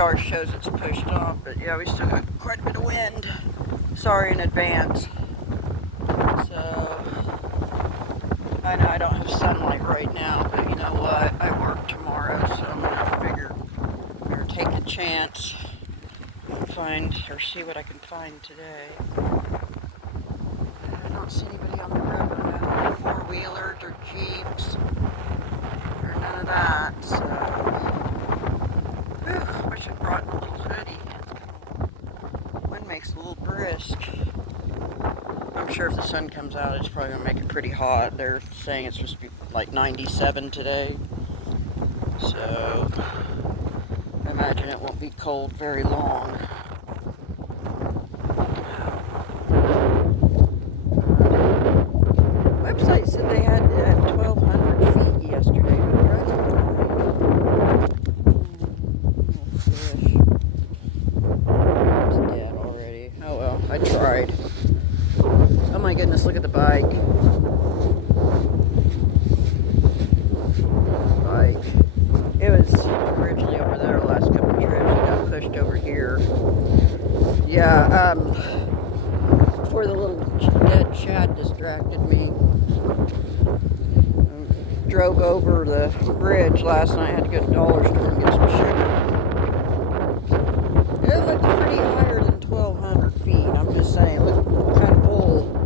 radar shows it's pushed off, but yeah, we still got quite a bit of wind. Sorry in advance. So, I know I don't have sunlight right now, but you know what? I work tomorrow, so I'm gonna figure or take a chance and find or see what I can find today. I don't see anybody on the road, no four-wheelers or jeeps or none of that. So, whew, wish I brought a little hoodie. Wind makes it a little brisk. I'm sure if the sun comes out, it's probably gonna make it pretty hot. They're saying it's supposed to be like 97 today, so I imagine it won't be cold very long. Website said they had 1,200 feet yesterday, but fish. It's dead already. Oh well, I tried. Oh my goodness, look at the bike. It was originally over there the last couple of trips. It got pushed over here. Yeah, before the little dead shad distracted me. Drove over the bridge last night. Had to go to the dollar store and get some sugar. It looked pretty higher than 1,200 feet. I'm just saying, it looked kind of full.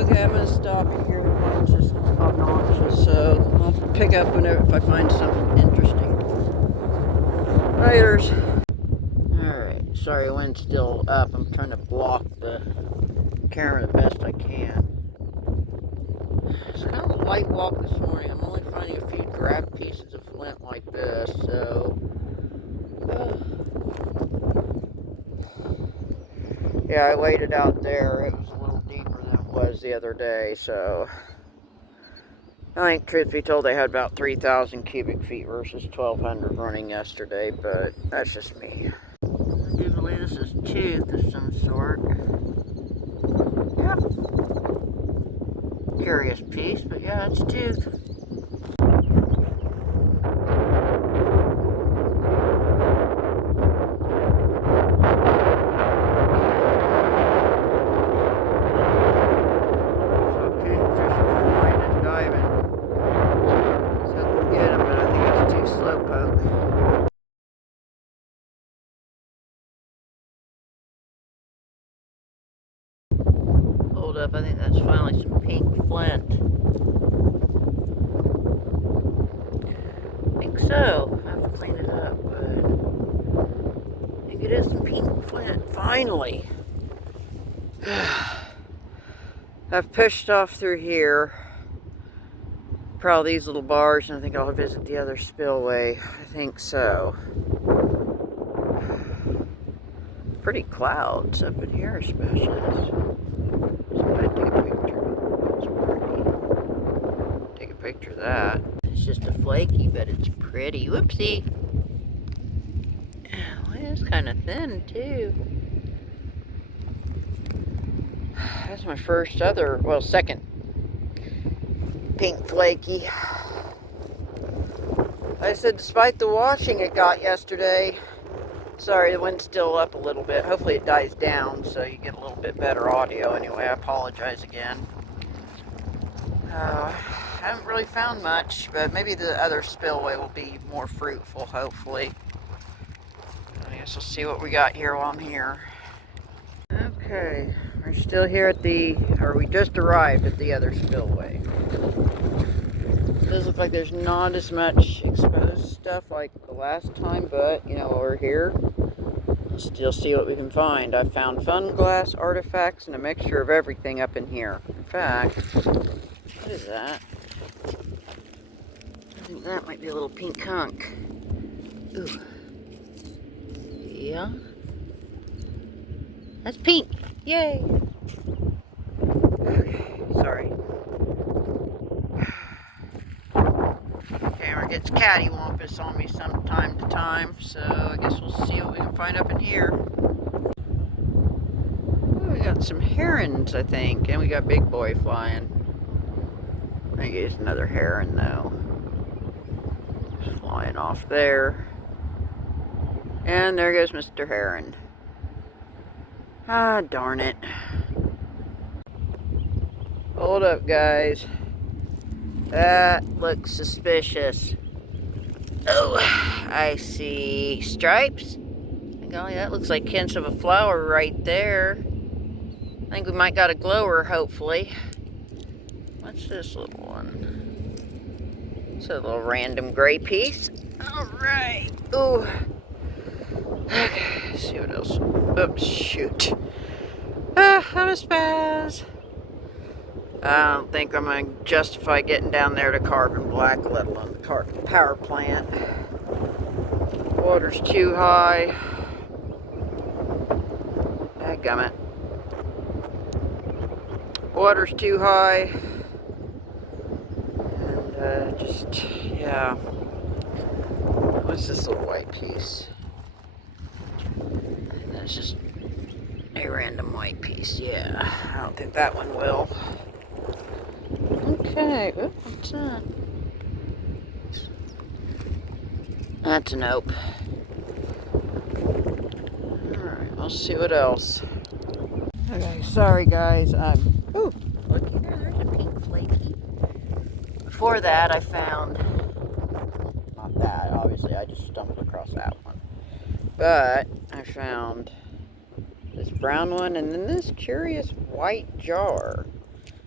Okay, I'm going to stop it here. The one's just obnoxious, so I'll pick up whenever if I find something interesting. Laters. Alright, sorry, the wind's still up. I'm trying to block the camera the best I can. It's kind of a light walk this morning. I'm only finding a few grab pieces of flint like this, so... yeah, I waited out there. It was a little deeper than it was the other day, so... I think, truth be told, they had about 3,000 cubic feet versus 1,200 running yesterday, but that's just me. I do believe this is tooth of some sort. Yeah. Curious piece, but yeah, it's tooth. Hold up, I think that's finally some pink flint. I think so. I have to clean it up, but I think it is some pink flint. Finally! I've pushed off through here. Probably these little bars, and I think I'll visit the other spillway. I think so. Pretty clouds up in here, especially. Take a picture of that. It's just a flaky, but it's pretty. Whoopsie. Well, it is kind of thin, too. That's my second pink flaky. Like I said, despite the washing it got yesterday, sorry, the wind's still up a little bit. Hopefully it dies down so you get a little bit better audio. Anyway, I apologize again. I haven't really found much, but maybe the other spillway will be more fruitful, hopefully. I guess we'll see what we got here while I'm here. Okay, we're still here we just arrived at the other spillway. It does look like there's not as much exposed stuff like the last time, but, you know, while we're here, we'll still see what we can find. I found fun glass, artifacts, and a mixture of everything up in here. In fact, what is that? I think that might be a little pink hunk. Ooh. Yeah. That's pink. Yay. Okay, sorry. Camera gets cattywampus on me from time to time, so I guess we'll see what we can find up in here. Ooh, we got some herons, I think, and we got Big Boy flying. I think it's another heron, though. Flying off there. And there goes Mr. Heron. Ah, darn it. Hold up, guys. That looks suspicious. Oh, I see stripes. Golly, that looks like hints of a flower right there. I think we might got a glower, hopefully. What's this little one? It's a little random gray piece. Alright. Ooh. Okay, let's see what else. Oops, shoot. I'm a spaz. I don't think I'm going to justify getting down there to carbon black, let alone the power plant. Water's too high. Dadgummit. Water's too high. And just, yeah. What's this little white piece? That's just a random white piece. Yeah, I don't think that one will. Okay, ooh, what's that? That's an ope. Alright, let's see what else. Okay, sorry guys, ooh, looky there, there's a pink flaky. Before that, I found, not that, obviously, I just stumbled across that one. But, I found this brown one, and then this curious white jar.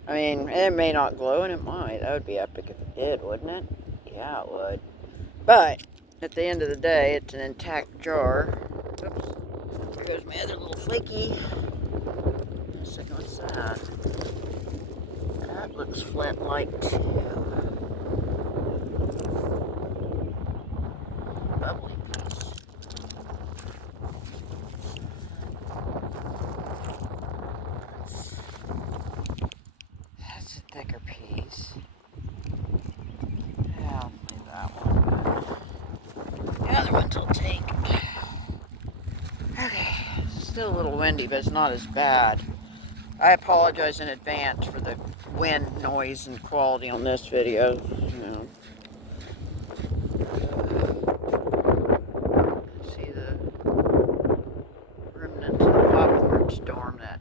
I mean, it may not glow, and it might. That would be epic if it did, wouldn't it? Yeah, it would. But, at the end of the day, it's an intact jar. Oops. There goes my other little flaky. Wait a second, what's that? That looks flint-like, too. Bubbly piece. That's a thicker piece. Yeah, I'll leave that one. But the other ones I'll take. Okay, it's still a little windy, but it's not as bad. I apologize in advance for the wind noise and quality on this video. You know. See the remnants of the popcorn storm that.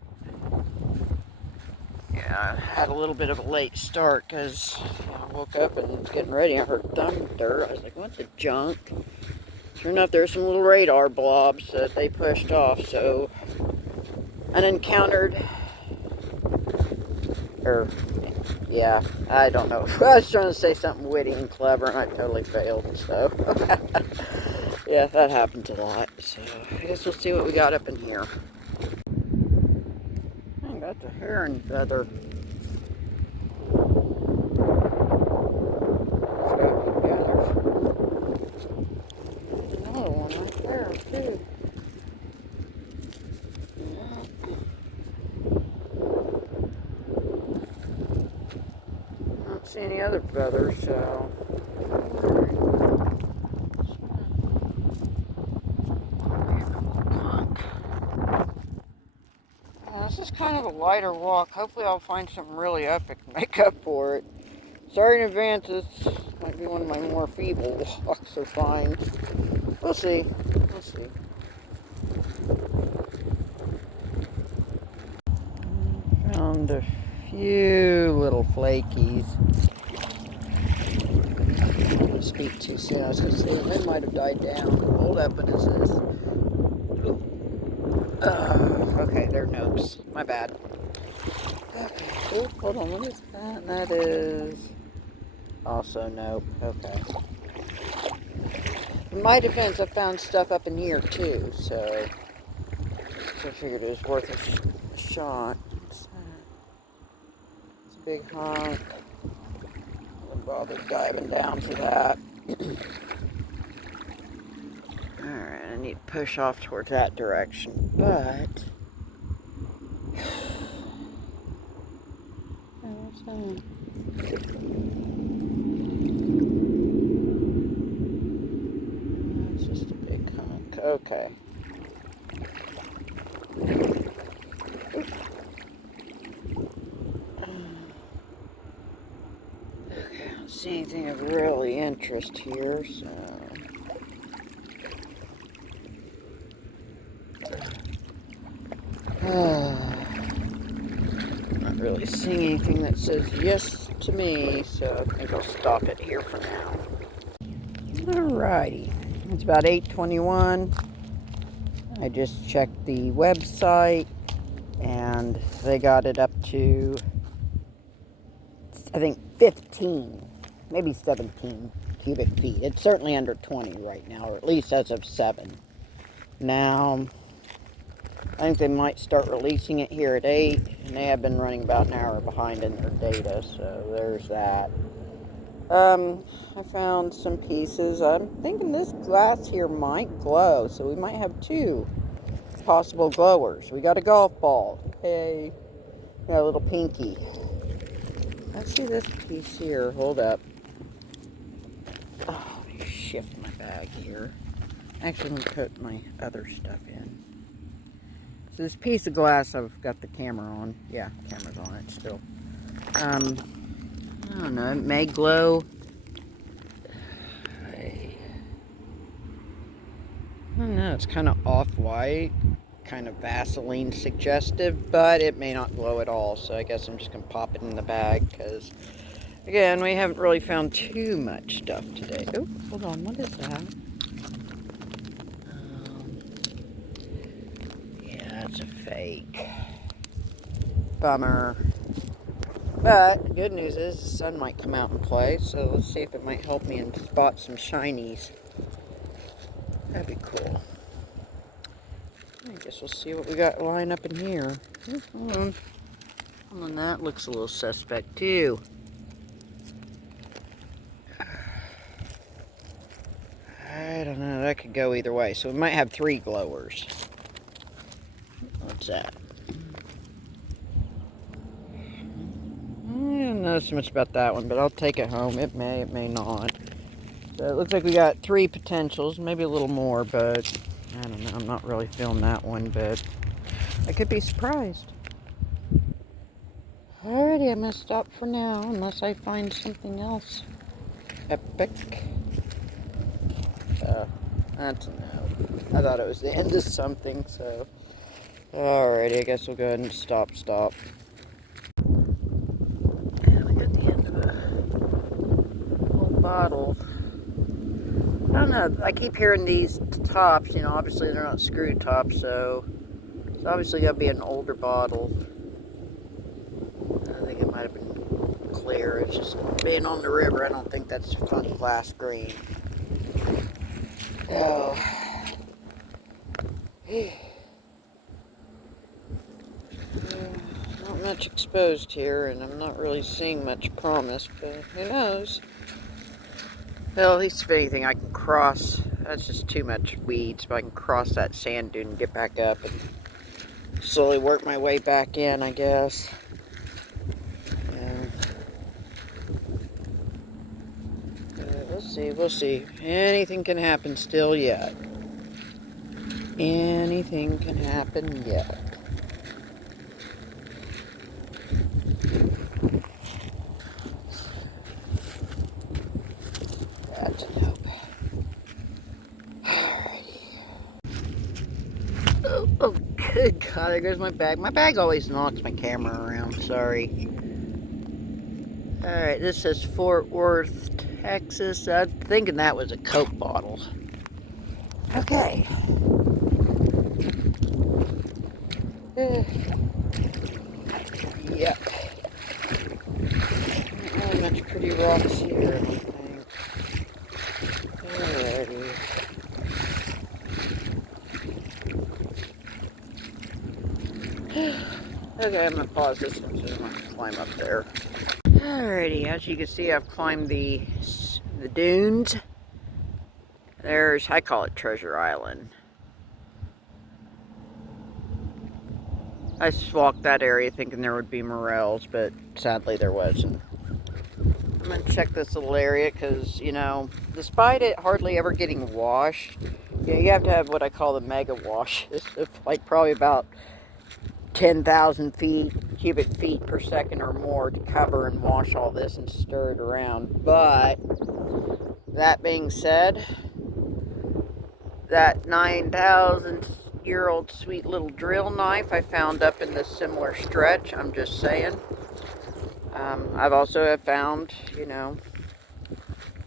Yeah, I had a little bit of a late start because I woke up and was getting ready. I heard thunder. I was like, what the junk? Sure enough, there's some little radar blobs that they pushed off. So, an encountered. Or, yeah, I don't know. I was trying to say something witty and clever, and I totally failed. So, yeah, that happens a lot. So, I guess we'll see what we got up in here. I got the heron feather. Another one right there, too. I don't see any other feathers, so. This is kind of a lighter walk. Hopefully I'll find something really epic to make up for it. Sorry in advance, this might be one of my more feeble walks or finds. We'll see. We'll see. Found a few little flakies. Speak too soon. I was going to say the wind might have died down. Hold up, what is this? Okay, they're nopes. My bad. Okay. Oh, hold on. What is that? That is also nope. Okay. In my defense, I found stuff up in here too, so I figured it was worth a shot. What's that? It's a big hunk. I wouldn't bother diving down for that. Alright, I need to push off towards that direction, but what's that? It's just a big hunk. Okay. Okay, let's see anything of really interest here, so... Not really seeing anything that says yes to me, so I think I'll stop it here for now. Alrighty, it's about 8:21. I just checked the website, and they got it up to, I think, 15, maybe 17 cubic feet. It's certainly under 20 right now, or at least as of 7. Now, I think they might start releasing it here at 8, and they have been running about an hour behind in their data, so there's that. I found some pieces. I'm thinking this glass here might glow, so we might have 2 possible glowers. We got a golf ball. Hey, got a little pinky. Let's see this piece here. Hold up. Oh, let me shift my bag here. Actually, let me put my other stuff in. So this piece of glass, I've got the camera on. Yeah, camera's on it still. I don't know. It may glow. I don't know. It's kind of off-white, kind of Vaseline suggestive, but it may not glow at all. So I guess I'm just gonna pop it in the bag because, again, we haven't really found too much stuff today. Oh, hold on. What is that? Yeah, it's a fake. Bummer. But the good news is the sun might come out and play, so let's see if it might help me and spot some shinies. That'd be cool. I guess we'll see what we got lined up in here. Hold on. Hold on, that looks a little suspect too. I don't know, that could go either way. So we might have 3 glowers. What's that? I don't know so much about that one, but I'll take it home. It may not. So it looks like we got 3 potentials, maybe a little more, but I don't know. I'm not really feeling that one, but I could be surprised. Alrighty, I'm going to stop for now, unless I find something else epic. That's a no. I thought it was the end of something, so... Alrighty, I guess we'll go ahead and stop. And we got the end of a whole bottle. I don't know, I keep hearing these tops, you know, obviously they're not screw tops, so it's obviously got to be an older bottle. I think it might have been clear. It's just being on the river, I don't think that's fun glass green. Oh. Not much exposed here, and I'm not really seeing much promise, but who knows? Well, at least if anything, I can cross. That's just too much weeds, but I can cross that sand dune and get back up and slowly work my way back in, I guess. We'll see. Anything can happen still yet. Anything can happen yet. That's a nope. Alrighty. Oh, good God, there goes my bag. My bag always knocks my camera around, sorry. Alright, this says Fort Worth, Texas. I'm thinking that was a Coke bottle. Okay. Yep. Oh, much pretty rocks here, I think. Alrighty. Okay, I'm gonna pause this one so I don't have to climb up there. Alrighty, as you can see, I've climbed the dunes. There's, I call it Treasure Island. I just walked that area thinking there would be morels, but sadly there wasn't. I'm going to check this little area because, you know, despite it hardly ever getting washed, you know, you have to have what I call the mega washes of like probably about 10,000 feet cubic feet per second or more to cover and wash all this and stir it around. But that being said, that 9,000-year-old sweet little drill knife I found up in this similar stretch. I'm just saying. I've also found,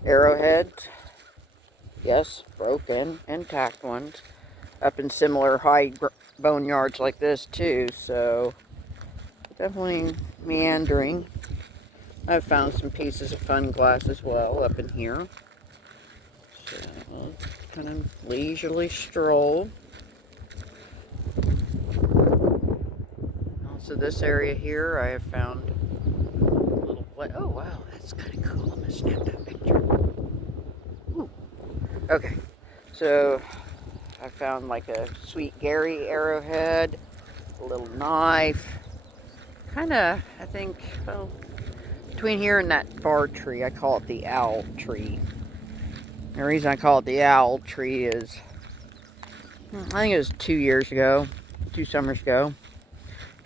arrowheads. Yes, broken, intact ones. Up in similar high boneyards like this too. So, definitely meandering. I've found some pieces of fun glass as well up in here. So, kind of leisurely stroll. Also, this area here, I have found a little. Oh wow, that's kind of cool. I'm gonna snap that picture. Ooh. Okay, so I found like a Sweet Gary arrowhead, a little knife. Kind of, I think, well, between here and that far tree, I call it the owl tree. The reason I call it the owl tree is, I think it was 2 summers ago.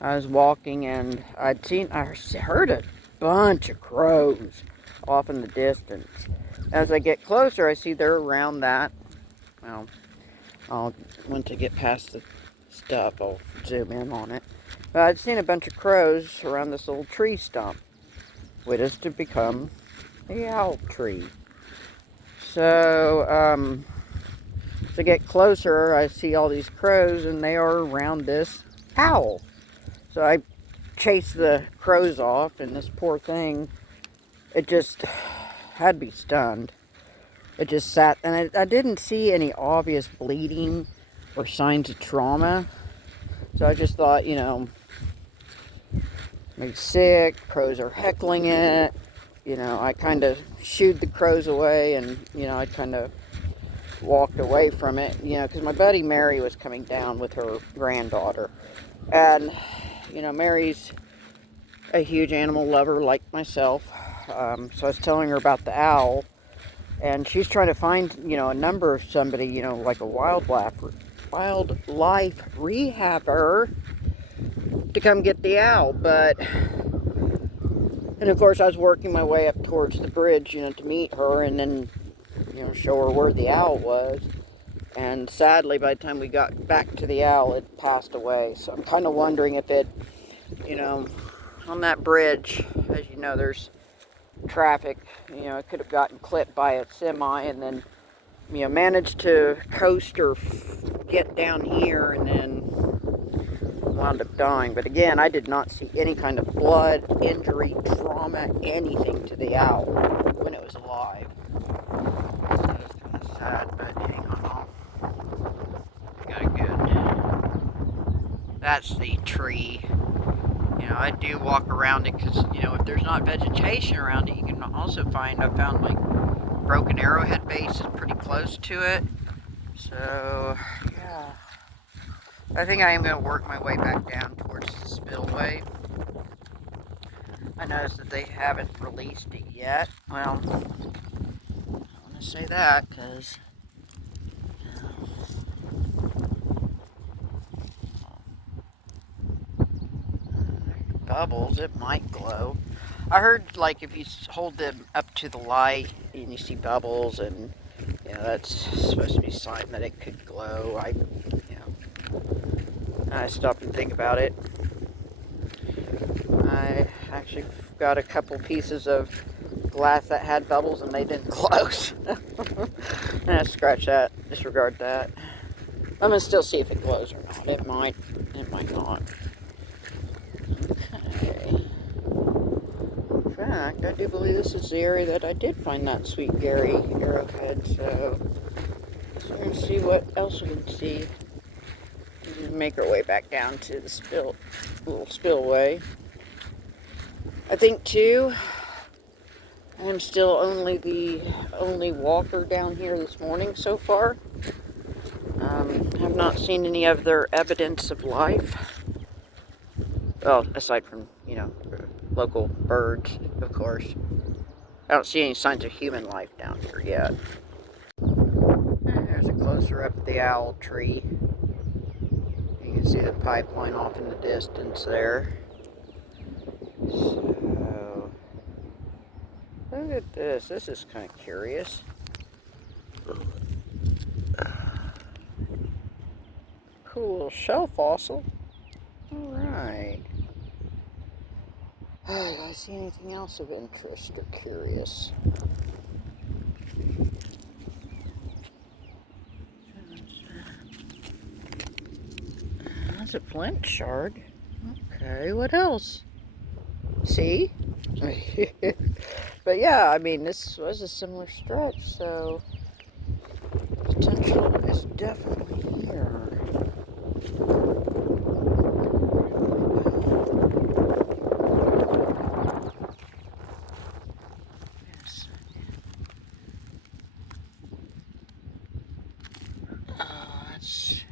I was walking and I heard a bunch of crows off in the distance. As I get closer, I see they're around that. Well, once I get past the stuff, I'll zoom in on it. But I'd seen a bunch of crows around this little tree stump, which is to become the owl tree. So, as I get closer, I see all these crows, and they are around this owl. So I chased the crows off, and this poor thing, it just had to be stunned. It just sat, and I didn't see any obvious bleeding or signs of trauma. So I just thought, maybe sick, crows are heckling it. I kind of shooed the crows away, and, I kind of walked away from it, because my buddy Mary was coming down with her granddaughter. And, Mary's a huge animal lover like myself. So I was telling her about the owl. And she's trying to find, a number of somebody, like a wildlife rehabber to come get the owl. And of course I was working my way up towards the bridge, to meet her and then, show her where the owl was. And sadly, by the time we got back to the owl, it passed away. So I'm kind of wondering if it, on that bridge, as you know, there's traffic, it could have gotten clipped by a semi and then, managed to coast or get down here and then wound up dying. But again, I did not see any kind of blood, injury, trauma, anything to the owl when it was alive. So it's kind of sad, but hang on, got it good. That's the tree. I do walk around it because, if there's not vegetation around it, you can also I found like broken arrowhead bases pretty close to it. So, yeah. I think I am going to work my way back down towards the spillway. I noticed that they haven't released it yet. Well, I want to say that because bubbles, it might glow. I heard like if you hold them up to the light and you see bubbles, and that's supposed to be a sign that it could glow. I stopped and think about it. I actually got a couple pieces of glass that had bubbles and they didn't close. I scratch that, disregard that. I'm gonna still see if it glows or not. It might not. In fact, I do believe this is the area that I did find that Sweet Gary arrowhead, so we're going to see what else we can see. And make our way back down to the little spillway. I think, too, I'm still the only walker down here this morning so far. Have not seen any other evidence of life. Well, aside from, local birds, of course. I don't see any signs of human life down here yet. And there's a closer up at the owl tree. You can see the pipeline off in the distance there. Look at this. This is kind of curious. Cool little shell fossil. Alright. Do I see anything else of interest or curious? That's a flint shard. Okay, what else? See? But yeah, I mean, this was a similar stretch, so potential is definitely here. Yes. Oh, that's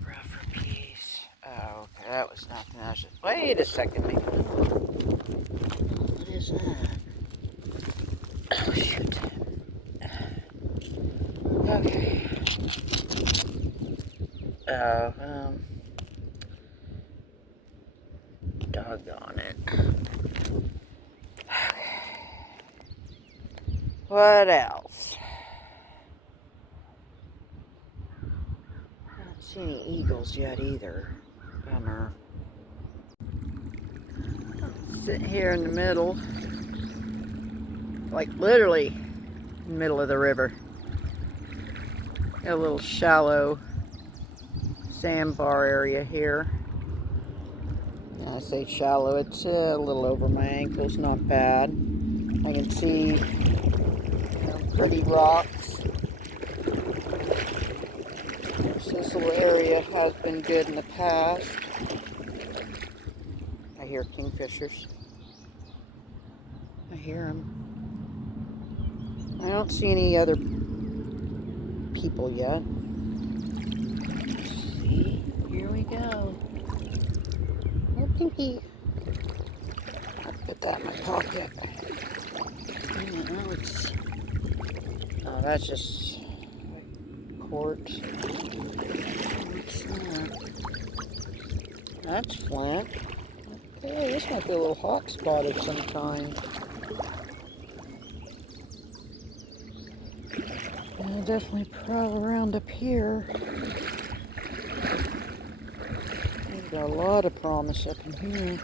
rougher piece. Oh, okay, that was nothing. That was just, wait a second, maybe. What is that? Oh, shoot. Okay. Doggone it. Okay. What else? I don't see any eagles yet either. Bummer. Sitting here in the middle. Like literally in the middle of the river. Got a little shallow sandbar area here. I say shallow, it's a little over my ankles, not bad. I can see pretty rocks. This little area has been good in the past. I hear kingfishers. I hear them. I don't see any other people yet. See, here we go. Oh, pinky. I'll put that in my pocket. Oh, that's just quartz. What's that? That's flint. Okay, this might be a little hot spot of some kind. I'll definitely prowl around up here. We've got a lot of promise up in here.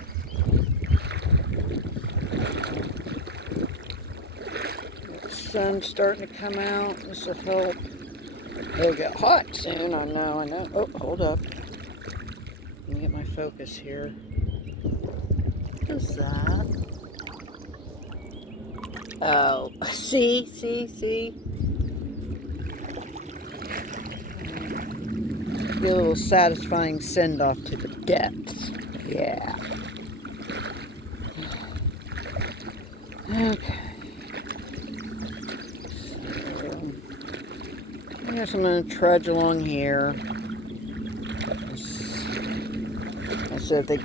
The sun's starting to come out. This will help. It'll get hot soon, I know. Oh, hold up. Let me get my focus here. What is that? Oh, see? Be a little satisfying send-off to the depths. Yeah. Okay. So, I guess I'm going to trudge along here. I said if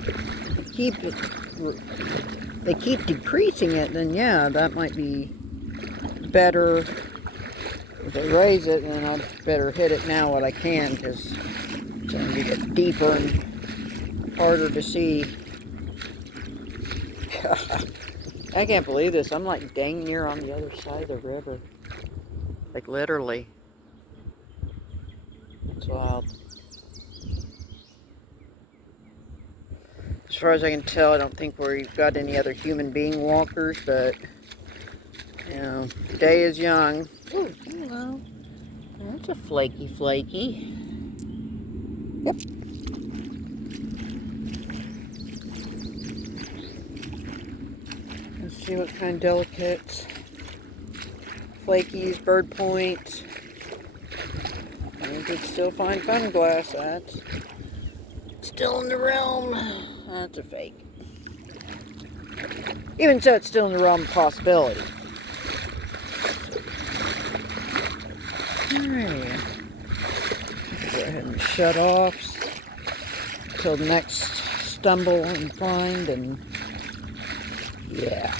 they keep decreasing it, then yeah, that might be better. If they raise it, then I'd better hit it now while I can, because it's going to get deeper and harder to see. I can't believe this. I'm like dang near on the other side of the river. Like literally. It's wild. As far as I can tell, I don't think we've got any other human being walkers, but you know, day is young. Oh, hello. That's a flaky. Yep. Let's see what kind of delicates. Flakies, bird points. You could still find fun glass. That's still in the realm. That's a fake. Even so, it's still in the realm of possibility. Alright. Go ahead and shut off till the next stumble and find, and yeah.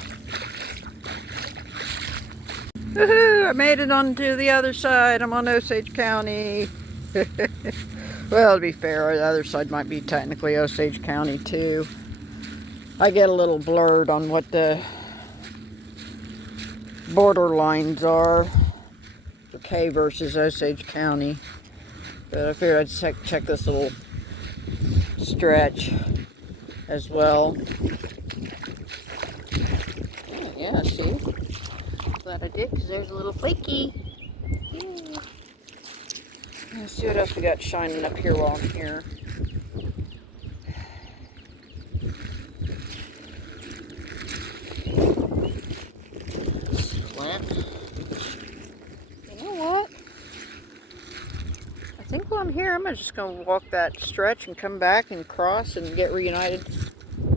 Woohoo! I made it onto the other side. I'm on Osage County. Well, to be fair, the other side might be technically Osage County too. I get a little blurred on what the borderlines are for K versus Osage County. But I figured I'd check this little stretch as well. Oh, yeah, see? Glad I did, because there's a little flaky. Yeah. Let's see what else we got shining up here while I'm here. Flint. You know what? I think while I'm here, I'm just going to walk that stretch and come back and cross and get reunited.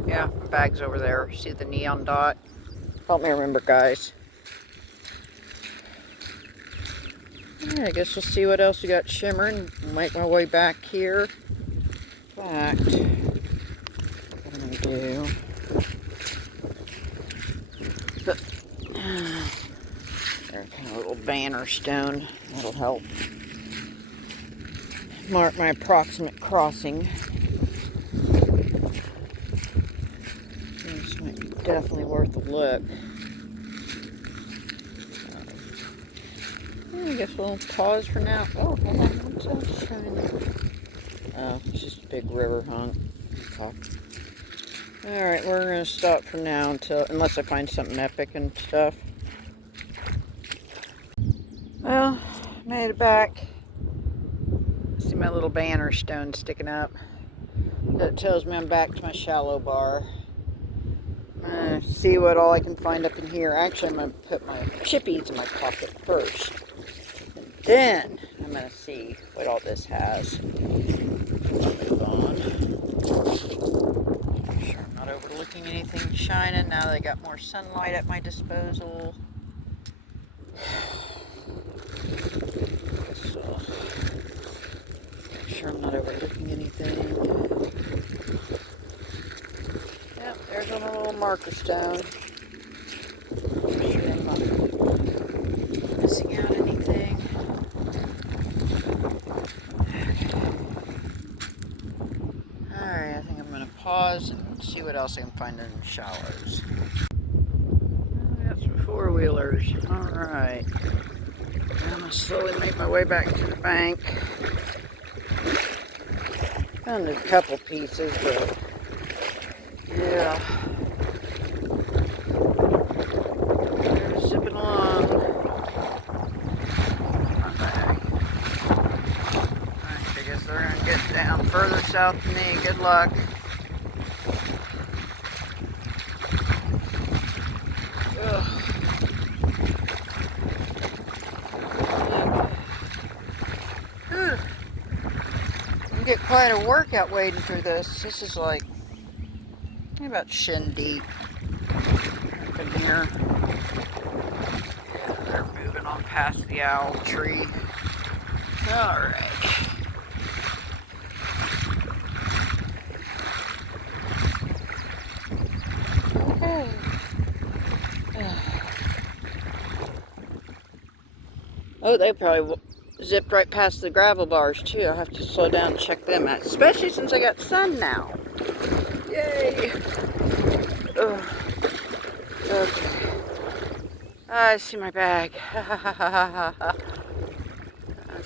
Yeah, my bag's over there. See the neon dot? Help me remember, guys. Yeah, I guess we'll see what else we got shimmering. Make my way back here. In fact, what I'm going to do... There's kind of a little banner stone. That'll help mark my approximate crossing. This might be definitely worth a look. I guess we'll pause for now. Oh, hold on. What's that shining? Oh, it's just a big river hunk. Alright, we're going to stop for now unless I find something epic and stuff. Well, made it back. See my little banner stone sticking up. That tells me I'm back to my shallow bar. I'm going to see what all I can find up in here. Actually, I'm going to put my chippies in my pocket first. And then I'm going to see what all this has. Move on. Make sure I'm not overlooking anything shining now that I got more sunlight at my disposal. So, make sure I'm not overlooking anything. Yep, there's a little marker stone. Make sure I'm not missing out anything. Alright, I think I'm going to pause and see what else I can find in the shallows. Got some four-wheelers. Alright. I'm going to slowly make my way back to the bank. Found a couple pieces, but yeah. They're zipping along. Alright, I guess they're going to get down further south than me. Good luck. You get quite a workout wading through this. This is like about shin deep up in here. They're moving on past the owl tree. Alright. Okay. Oh, they probably zipped right past the gravel bars too. I'll have to slow down and check them out, especially since I got sun now. Yay! Ugh. Okay. I see my bag. I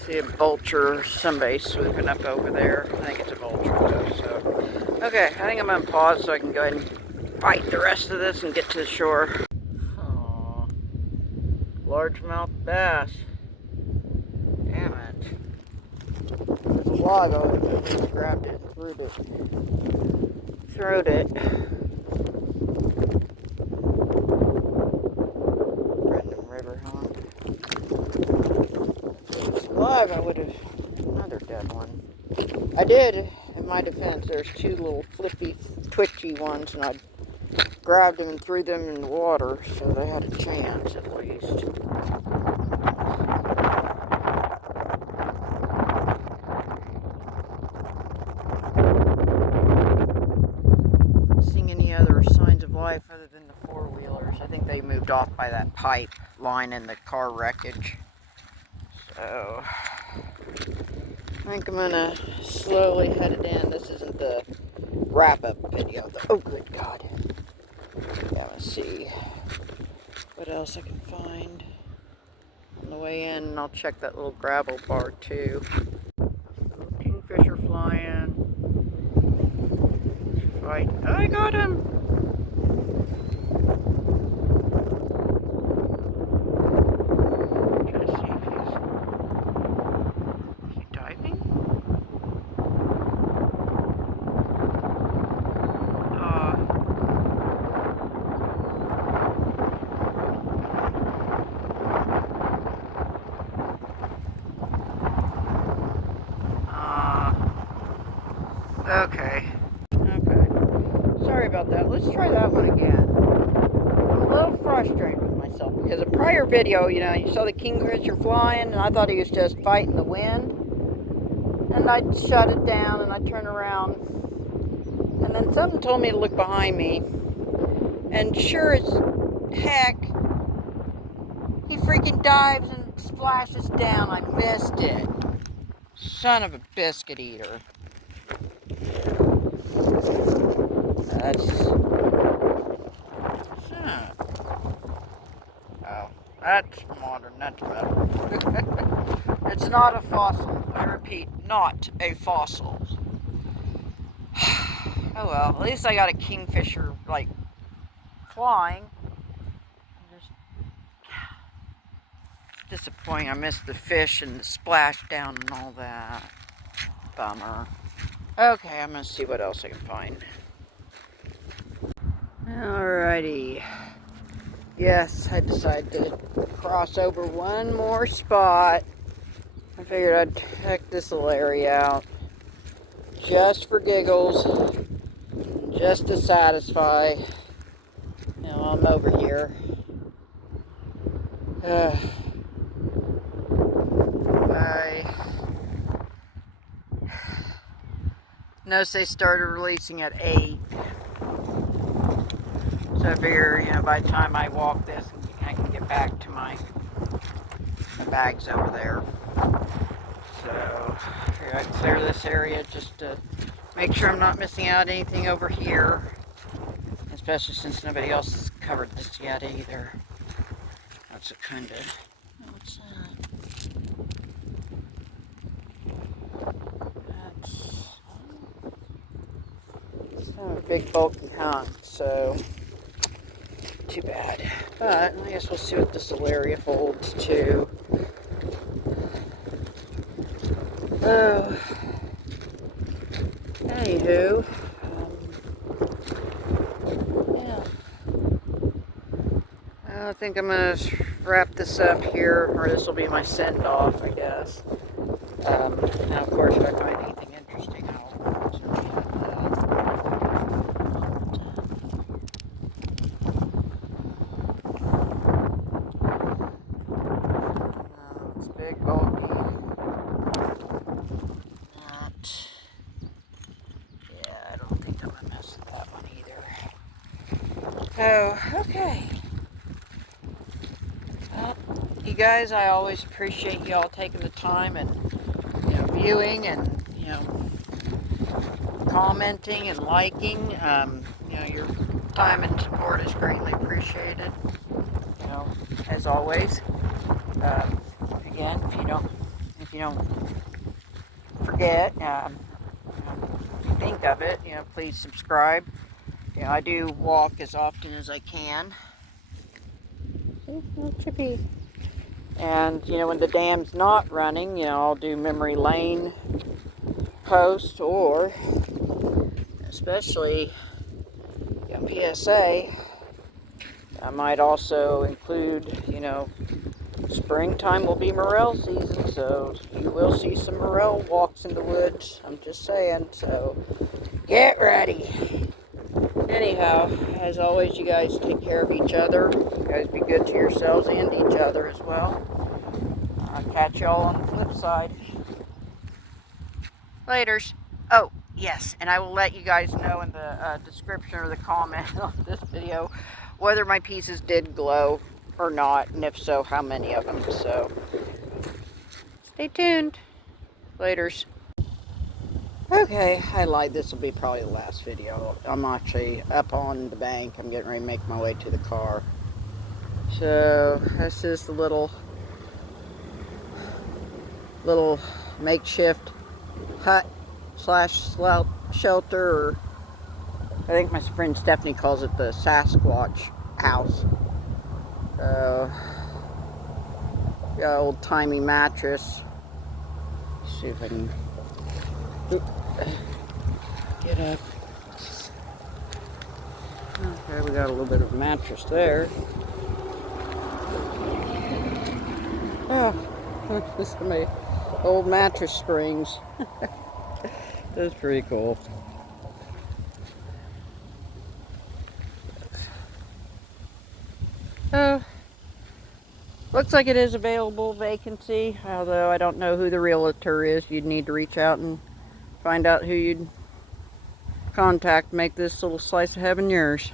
see a vulture or somebody swooping up over there. I think it's a vulture though, so. Okay, I think I'm gonna pause so I can go ahead and fight the rest of this and get to the shore. Aww. Largemouth bass. Damn it. There's a log over there. I just grabbed it and throwed it. Random river hunk. If it was alive, I would have another dead one. I did, in my defense, there's two little flippy, twitchy ones, and I grabbed them and threw them in the water, so they had a chance at least. Life other than the four-wheelers. I think they moved off by that pipe line in the car wreckage. So I think I'm gonna slowly head it in. This isn't the wrap-up video. Oh, good God. Yeah, let's see. what else I can find on the way in, and I'll check that little gravel bar too. Little kingfisher flying. Fight. Oh, I got him! I'm trying to see if is he diving? Okay. Sorry about that. Let's try that one again. I'm a little frustrated with myself because a prior video, you know, you saw the kingfisher flying and I thought he was just fighting the wind. And I shut it down and I turned around. And then something told me to look behind me. And sure as heck, he freaking dives and splashes down. I missed it. Son of a biscuit eater. Oh, that's modern. That's better. It's not a fossil. I repeat, not a fossil. Oh well, at least I got a kingfisher, like, flying. Just disappointing. I missed the fish and the splashdown and all that. Bummer. Okay, I'm gonna see what else I can find. Alrighty. Yes, I decided to cross over one more spot. I figured I'd check this little area out. Just for giggles. Just to satisfy. You know, I'm over here. I noticed they started releasing at 8. So I figure, you know, by the time I walk this, I can get back to my bags over there. So I figure I'd clear this area just to make sure I'm not missing out anything over here. Especially since nobody else has covered this yet either. That's a kind of... What's that? It's not a big bulky hunk, so too bad. But I guess we'll see what this little area holds too. Oh, anywho, yeah. I think I'm gonna wrap this up here, or this will be my send-off, I guess. Now, of course, if I find anything interesting, I'll certainly have that. It's big, bulky. Yeah, I don't think I'm gonna mess with that one either. Oh, okay. Well, you guys, I always appreciate you all taking the time and, you know, viewing and, you know, commenting and liking. You know, your time and support is greatly appreciated. You know, as always. Again, if you don't forget, if you think of it, you know, please subscribe. You know, I do walk as often as I can. See, little chippy. And, you know, when the dam's not running, you know, I'll do memory lane posts, or especially, you know, PSA. I might also include, you know, springtime will be morel season, so you will see some morel walks in the woods. I'm just saying, so get ready. Anyhow, as always, you guys take care of each other. You guys be good to yourselves and each other as well. I'll catch y'all on the flip side. Laters. Oh, yes, and I will let you guys know in the description or the comment on this video whether my pieces did glow or not, and if so, how many of them. So, stay tuned. Laters. Okay, I lied. This will be probably the last video. I'm actually up on the bank. I'm getting ready to make my way to the car. So this is the little makeshift hut slash shelter, or I think my friend Stephanie calls it the Sasquatch house. So got an old timey mattress. Let's see if I can get up. Okay, we got a little bit of a mattress there. Oh, this is my old mattress springs. That's pretty cool. Oh, looks like it is available vacancy, although I don't know who the realtor is. You'd need to reach out and find out who you'd contact to make this little slice of heaven yours.